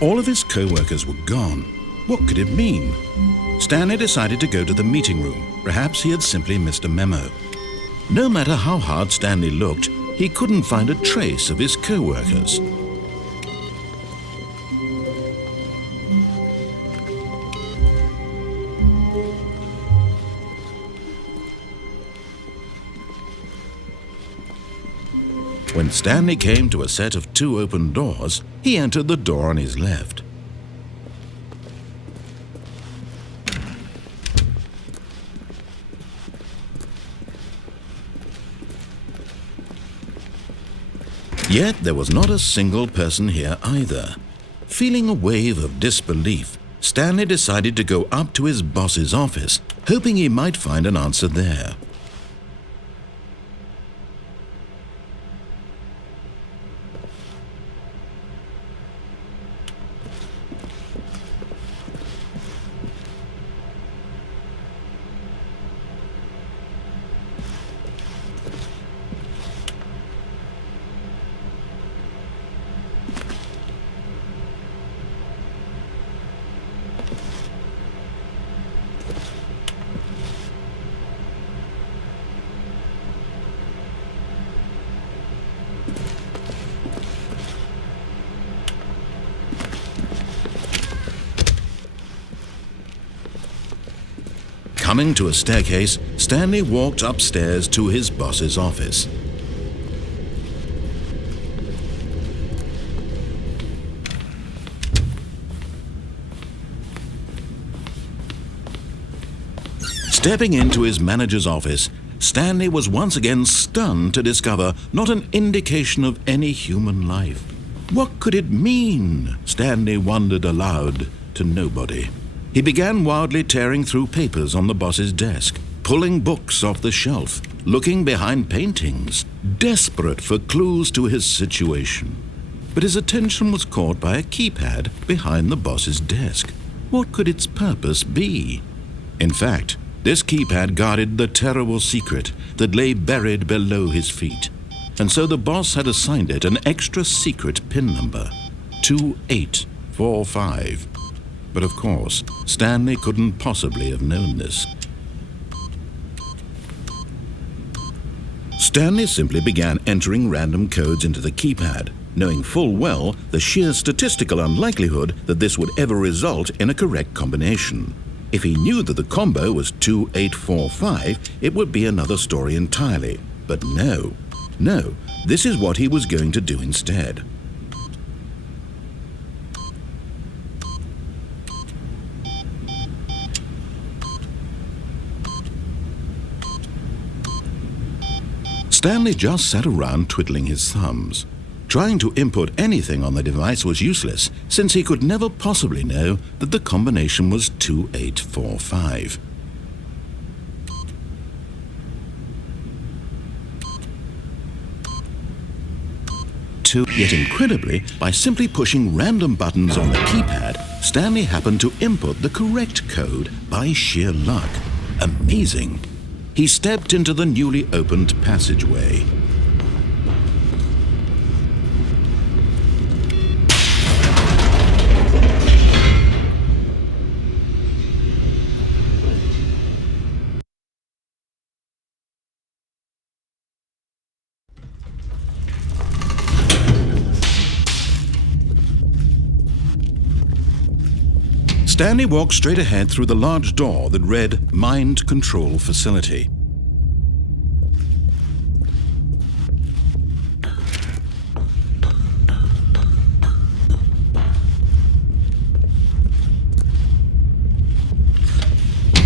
All of his co-workers were gone. What could it mean? Stanley decided to go to the meeting room. Perhaps he had simply missed a memo. No matter how hard Stanley looked, he couldn't find a trace of his co-workers. When Stanley came to a set of 2 open doors, he entered the door on his left. Yet there was not a single person here either. Feeling a wave of disbelief, Stanley decided to go up to his boss's office, hoping he might find an answer there. Coming to a staircase, Stanley walked upstairs to his boss's office. Stepping into his manager's office, Stanley was once again stunned to discover not an indication of any human life. What could it mean? Stanley wondered aloud to nobody. He began wildly tearing through papers on the boss's desk, pulling books off the shelf, looking behind paintings, desperate for clues to his situation. But his attention was caught by a keypad behind the boss's desk. What could its purpose be? In fact, this keypad guarded the terrible secret that lay buried below his feet. And so the boss had assigned it an extra secret PIN number, 2845. But of course, Stanley couldn't possibly have known this. Stanley simply began entering random codes into the keypad, knowing full well the sheer statistical unlikelihood that this would ever result in a correct combination. If he knew that the combo was 2845, it would be another story entirely. But no, this is what he was going to do instead. Stanley just sat around twiddling his thumbs. Trying to input anything on the device was useless, since he could never possibly know that the combination was 2845. Yet incredibly, by simply pushing random buttons on the keypad, Stanley happened to input the correct code by sheer luck. Amazing! He stepped into the newly opened passageway. Stanley walked straight ahead through the large door that read Mind Control Facility.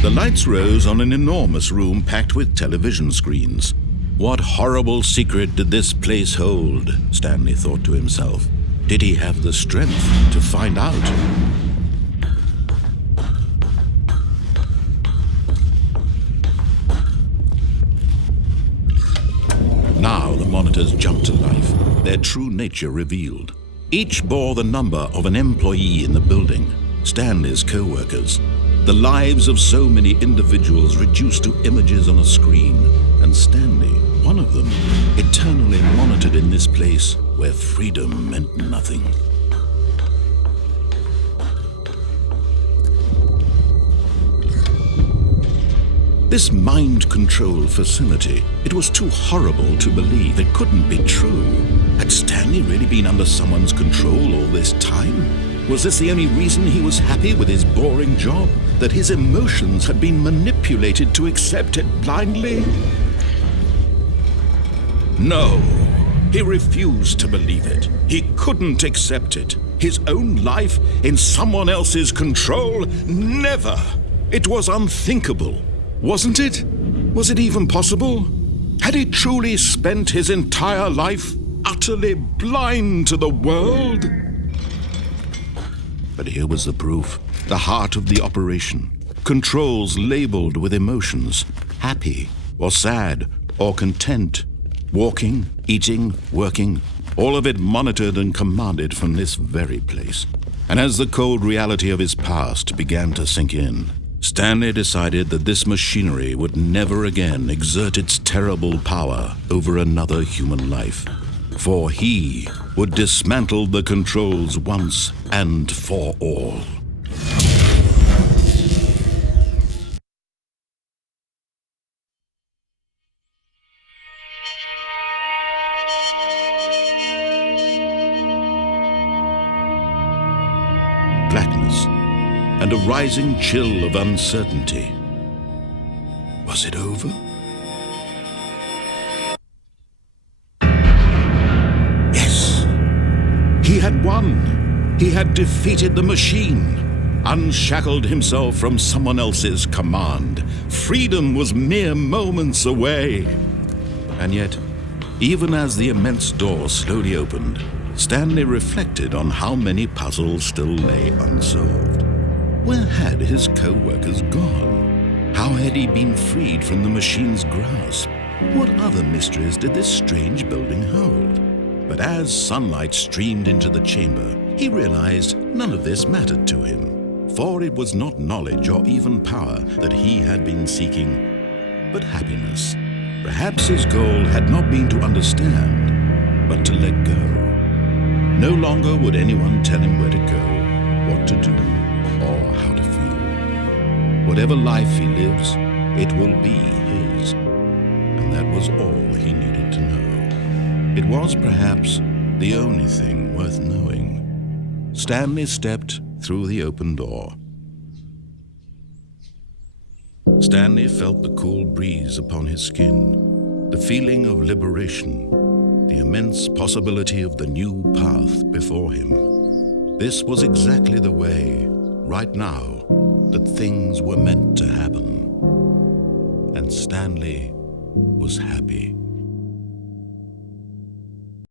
The lights rose on an enormous room packed with television screens. What horrible secret did this place hold? Stanley thought to himself. Did he have the strength to find out? Now the monitors jumped to life, their true nature revealed. Each bore the number of an employee in the building, Stanley's co-workers. The lives of so many individuals reduced to images on a screen, and Stanley, one of them, eternally monitored in this place where freedom meant nothing. This mind control facility, it was too horrible to believe. It couldn't be true. Had Stanley really been under someone's control all this time? Was this the only reason he was happy with his boring job? That his emotions had been manipulated to accept it blindly? No, he refused to believe it. He couldn't accept it. His own life in someone else's control? Never! It was unthinkable. Wasn't it? Was it even possible? Had he truly spent his entire life utterly blind to the world? But here was the proof. The heart of the operation. Controls labeled with emotions. Happy or sad or content. Walking, eating, working. All of it monitored and commanded from this very place. And as the cold reality of his past began to sink in, Stanley decided that this machinery would never again exert its terrible power over another human life. For he would dismantle the controls once and for all. Blackness and a rising chill of uncertainty. Was it over? Yes! He had won! He had defeated the machine, unshackled himself from someone else's command. Freedom was mere moments away. And yet, even as the immense door slowly opened, Stanley reflected on how many puzzles still lay unsolved. Where had his co-workers gone? How had he been freed from the machine's grasp? What other mysteries did this strange building hold? But as sunlight streamed into the chamber, he realized none of this mattered to him, for it was not knowledge or even power that he had been seeking, but happiness. Perhaps his goal had not been to understand, but to let go. No longer would anyone tell him where to go, what to do, or how to feel. Whatever life he lives, it will be his. And that was all he needed to know. It was perhaps the only thing worth knowing. Stanley stepped through the open door. Stanley felt the cool breeze upon his skin, the feeling of liberation, the immense possibility of the new path before him. This was exactly the way, right now, that things were meant to happen. And Stanley was happy.